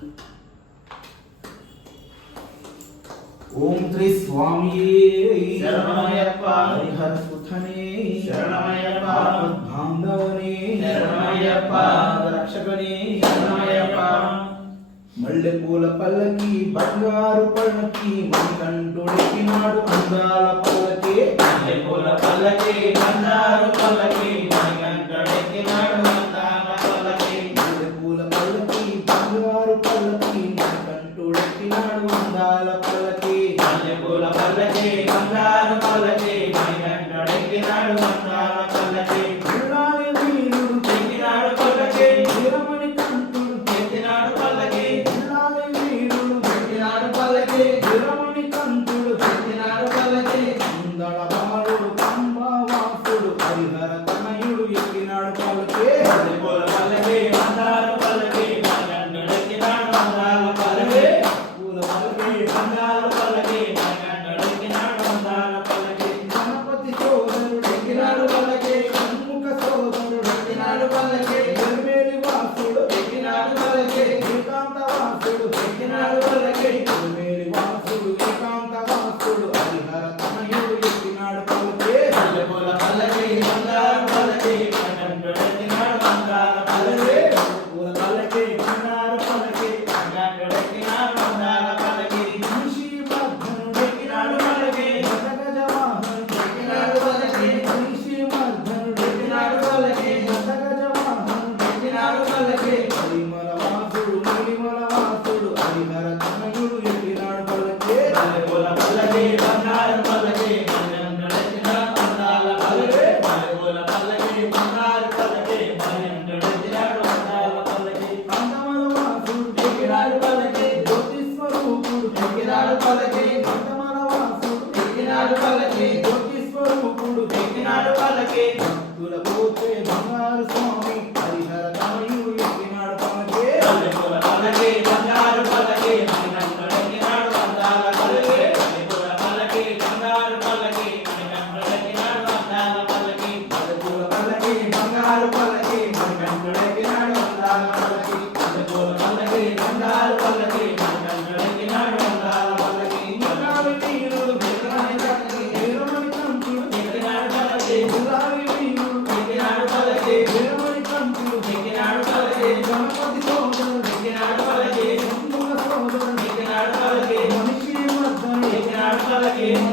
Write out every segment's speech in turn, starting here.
ఓం శ్రీ స్వామి శరణమయ్యప్ప. హరిహర సుధనే శరణమయ్యప్ప. బాంధవనే శరణమయ్యప్ప. రక్షకనే శరణమయ్యప్ప. మల్లెపూల పల్లకి బంగారు పళ్ళకి మణికంఠుడికి నాడు అందాల పల్లకి. మల్లెపూల పల్లకి బంగారు పల్లకి. పల్ల పల్లకి మల్లెపూల పల్లకి మందార పల్లకి మణికంఠుడెక్కినాడు మందార పల్లకి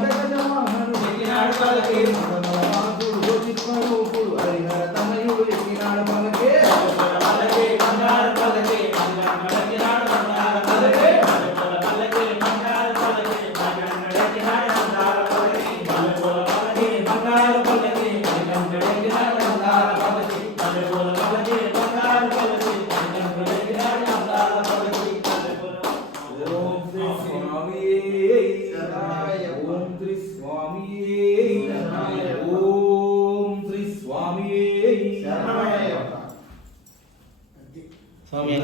ಮಾಡ್ತಾರೆ ಸ್ವಾಮಿ